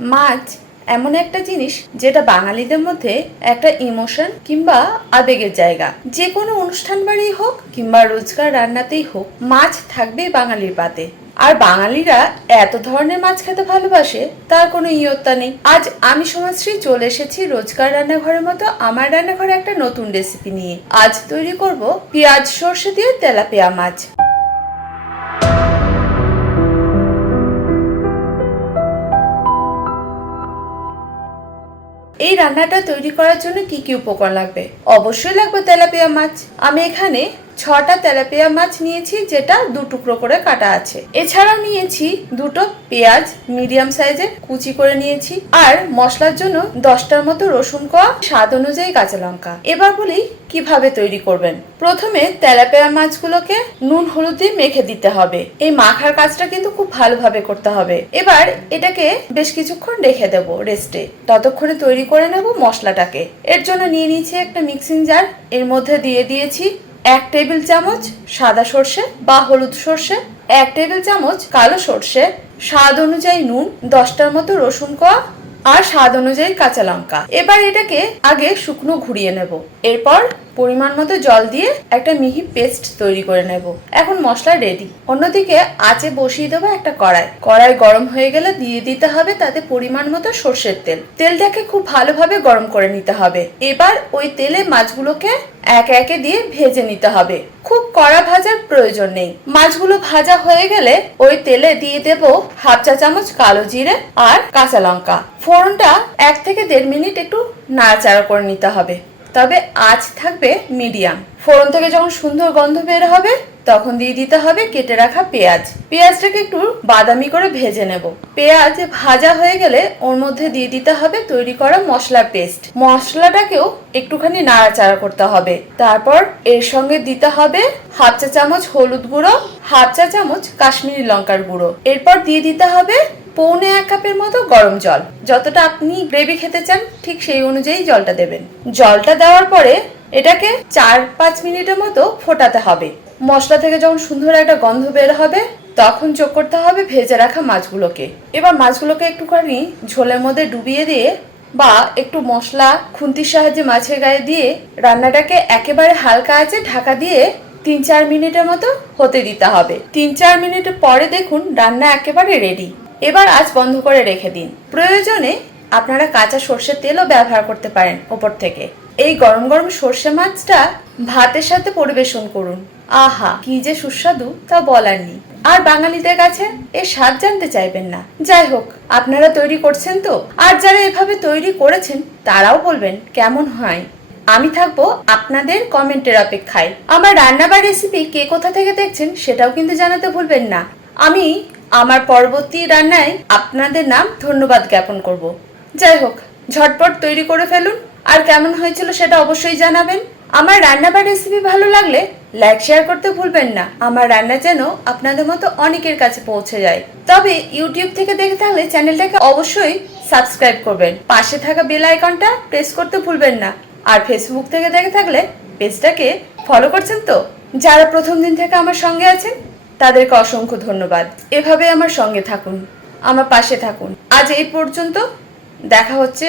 মাছ এমন একটা জিনিস যেটা বাঙালিদের মধ্যে একটা ইমোশন কিংবা আবেগের জায়গা। যে কোনো অনুষ্ঠান বাড়ি হোক কিংবা রোজকার রান্নাতেই হোক, মাছ থাকবেই বাঙালির পাতে। আর বাঙালিরা এত ধরনের মাছ খেতে ভালোবাসে, তার কোনো ইয়ত্তা নেই। আজ আমি সমাজশ্রী চলে এসেছি রোজকার রান্নাঘরের মতো আমার রান্নাঘরে একটা নতুন রেসিপি নিয়ে। আজ তৈরি করব পেঁয়াজ সর্ষে দিয়ে তেলাপিয়া মাছ। এই রান্নাটা তৈরি করার জন্য কি কি উপকরণ লাগবে? অবশ্যই লাগবে তেলাপিয়া মাছ। আমি এখানে ছটা তেলাপিয়া মাছ নিয়েছি, যেটা দু টুকরো করে কাটা আছে। এছাড়াও নিয়েছি দুটো পেঁয়াজ মিডিয়াম সাইজের কুচি করে নিয়েছি, আর মশলার জন্য দশটার মতো রসুন কোয়া, স্বাদ অনুযায়ী কাঁচা লঙ্কা। এবার বলি, কীভাবে তৈরি করবেন? প্রথমে তেলাপিয়া মাছগুলোকে নুন, হলুদ দিয়ে মেখে দিতে হবে। এই মাখার কাজটা কিন্তু খুব ভালোভাবে করতে হবে। এবার এটাকে বেশ কিছুক্ষণ রেখে দেব রেস্টে। ততক্ষণে তৈরি করে নেব মশলাটাকে। এর জন্য নিয়ে নিয়েছি একটা মিক্সিং জার, এর মধ্যে দিয়ে দিয়েছি এক টেবিল চামচ সাদা সর্ষে বা হলুদ সর্ষে, এক টেবিল চামচ কালো সর্ষে, স্বাদ অনুযায়ী নুন, দশটার মতো রসুন কোয়া আর স্বাদ অনুযায়ী কাঁচা লঙ্কা। এবার এটাকে আগে শুকনো ঘুরিয়ে নেব। এরপর পরিমাণ মতো জল দিয়ে একটা মিহি পেস্ট তৈরি করে নেব। এখন মশলা রেডি অন্যদিকে আঁচে বসিয়ে দেবো একটা কড়াই। কড়াই গরম হয়ে গেলে দিয়ে দিতে হবে তাতে পরিমাণ মতো সর্ষের তেল। তেলটাকে খুব ভালোভাবে গরম করে নিতে হবে। এবার ওই তেলে মাছগুলোকে এক একে দিয়ে ভেজে নিতে হবে। খুব কড়া ভাজার প্রয়োজন নেই। মাছগুলো ভাজা হয়ে গেলে ওই তেলে দিয়ে দেব হাফ চা চামচ কালো জিরে আর কাঁচা লঙ্কা। ফোড়নটা এক থেকে দেড় মিনিট একটু নাড়াচাড়া করে নিতে হবে। তবে আঁচ থাকবে মিডিয়াম। ফোড়ন থেকে যখন সুন্দর গন্ধ বের হবে, তখন দিয়ে দিতে হবে কেটে রাখা পেঁয়াজ। পেঁয়াজটাকে একটু বাদামি করে ভেজে নেব। পেঁয়াজ ভাজা হয়ে গেলে ওর মধ্যে দিয়ে দিতে হবে তৈরি করা মশলা পেস্ট। মশলাটাকেও একটুখানি নাড়াচাড়া করতে হবে। তারপর এর সঙ্গে দিতে হবে হাফ চা চামচ হলুদ গুঁড়ো, হাফ চা চামচ কাশ্মীরি লঙ্কার গুঁড়ো। এরপর দিয়ে দিতে হবে পৌনে এক কাপের মতো গরম জল। যতটা আপনি গ্রেভি খেতে চান, ঠিক সেই অনুযায়ী জলটা দেবেন। জলটা দেওয়ার পরে এটাকে চার পাঁচ মিনিটের মতো ফোটাতে হবে। মশলা থেকে যখন সুন্দর একটা গন্ধ বের হবে, তখন যোগ করতে হবে ভেজে রাখা মাছগুলোকে। এবার মাছগুলোকে একটুখানি ঝোলের মধ্যে ডুবিয়ে দিয়ে বা একটু মশলা, খুন্তির সাহায্যে মাছের গায়ে দিয়ে রান্নাটাকে একেবারে হালকা আছে ঢাকা দিয়ে তিন চার মিনিটের মতো হতে দিতে হবে। তিন চার মিনিট পরে দেখুন রান্না একেবারে রেডি এবার আজ বন্ধ করে রেখে দিন। প্রয়োজনে আপনারা কাঁচা সর্ষের তেলও ব্যবহার করতে পারেন ওপর থেকে। এই গরম গরম সর্ষে মাছটা ভাতের সাথে পরিবেশন করুন। আহা, কি যে সুস্বাদু, তা বলার নেই। আর বাঙালিদের কাছে এর স্বাদ জানতে চাইবেন না। যাই হোক, আপনারা তৈরি করছেন তো? আর যারা এভাবে তৈরি করেছেন, তারাও বলবেন কেমন হয়। আমি থাকব আপনাদের কমেন্টের অপেক্ষায়। আমার রান্নাবার রেসিপি কে কোথা থেকে দেখছেন, সেটাও কিন্তু জানাতে ভুলবেন না। আমি আমার পরবর্তী রান্নায় আপনাদের নাম ধন্যবাদ জ্ঞাপন করব। যাই হোক, ঝটপট তৈরি করে ফেলুন। আর কেমন হয়েছিল সেটা অবশ্যই জানাবেন। আমার রান্না বা রেসিপি ভালো লাগলে লাইক শেয়ার করতে ভুলবেন না। আমার রান্না যেন আপনাদের মতো অনেকের কাছে পৌঁছে যায়। তবে ইউটিউব থেকে দেখে থাকলে চ্যানেলটাকে অবশ্যই সাবস্ক্রাইব করবেন। পাশে থাকা বেল আইকনটা প্রেস করতে ভুলবেন না। আর ফেসবুক থেকে দেখে থাকলে পেজটাকে ফলো করছেন তো? যারা প্রথম দিন থেকে আমার সঙ্গে আছেন তাদেরকে অসংখ্য ধন্যবাদ। এভাবে আমার সঙ্গে থাকুন, আমার পাশে থাকুন। আজ এই পর্যন্ত দেখা হচ্ছে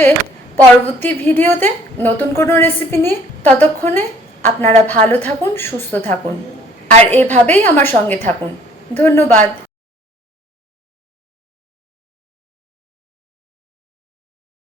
পরবর্তী ভিডিওতে নতুন কোনো রেসিপি নিয়ে। ততক্ষণে আপনারা ভালো থাকুন, সুস্থ থাকুন। আর এভাবেই আমার সঙ্গে থাকুন। ধন্যবাদ।